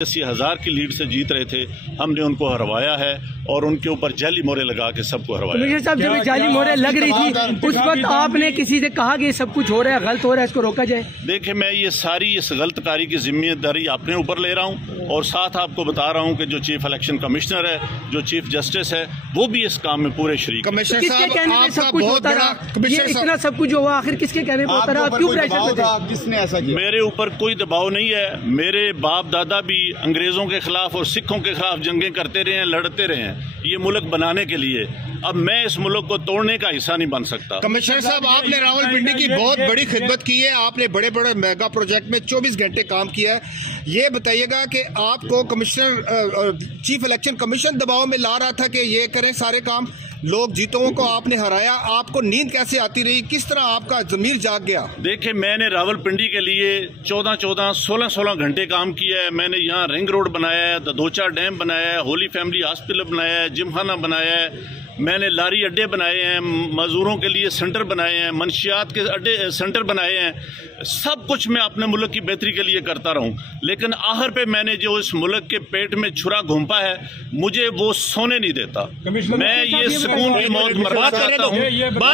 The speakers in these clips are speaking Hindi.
80,000 की लीड से जीत रहे थे, हमने उनको हरवाया है और उनके ऊपर जाली मोहरे लगा के सबको हरवाया। कमिश्नर साहब, जब जाली मोहरे लग रही थी उस वक्त आपने किसी से कहा कि ये सब कुछ हो रहा है, गलत हो रहा है, इसको रोका जाए? देखिए, मैं ये सारी इस गलतकारी की जिम्मेदारी अपने ऊपर ले रहा हूँ और साथ आपको बता रहा हूँ कि जो चीफ इलेक्शन कमिश्नर है, जो चीफ जस्टिस है, वो भी इस काम में पूरे शरीक है। किसके कहने पे सब कुछ होता रहा? ये इतना सब कुछ जो हुआ आखिर किसके कहने पे होता रहा? आप क्यों प्रेशर में थे? किसने ऐसा किया? मेरे ऊपर कोई दबाव नहीं है। मेरे बाप दादा भी अंग्रेजों के खिलाफ और सिखों के खिलाफ जंगें करते रहे हैं, लड़ते रहे हैं ये मुल्क बनाने के लिए। अब मैं इस मुल्क को तोड़ने का हिस्सा नहीं बन सकता। कमिश्नर साहब, आपने रावलपिंडी की बहुत बड़ी खिदमत की है, आपने बड़े बड़े मेगा प्रोजेक्ट में 24 घंटे काम किया है। ये बताइएगा कि आपको कमिश्नर चीफ इलेक्शन कमीशन दबाव में ला रहा था कि ये करें सारे काम, लोग जीतों को आपने हराया, आपको नींद कैसे आती रही? किस तरह आपका जमीर जाग गया? देखिए, मैंने रावलपिंडी के लिए 14-14, 16-16 घंटे काम किया है। मैंने यहाँ रिंग रोड बनाया है, ददोचा डैम बनाया है, होली फैमिली हॉस्पिटल बनाया है, जिमखाना बनाया है, मैंने लारी अड्डे बनाए हैं, मजदूरों के लिए सेंटर बनाए हैं, मंशियात के अड्डे सेंटर बनाए हैं। सब कुछ मैं अपने मुल्क की बेहतरी के लिए करता रहूं, लेकिन आखिर पे मैंने जो इस मुल्क के पेट में छुरा घूंपा है, मुझे वो सोने नहीं देता। मैं ये सुकून की मौत बर्बाद करता हूँ।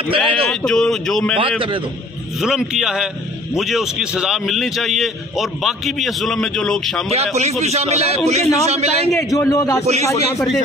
मैं जो मैंने जुल्म किया है, मुझे उसकी सजा मिलनी चाहिए और बाकी भी इस जुल्म में जो लोग शामिल हैं, पुलिस भी शामिल है? उनके नाम बताएंगे जो लोग आज यहाँ पर थे।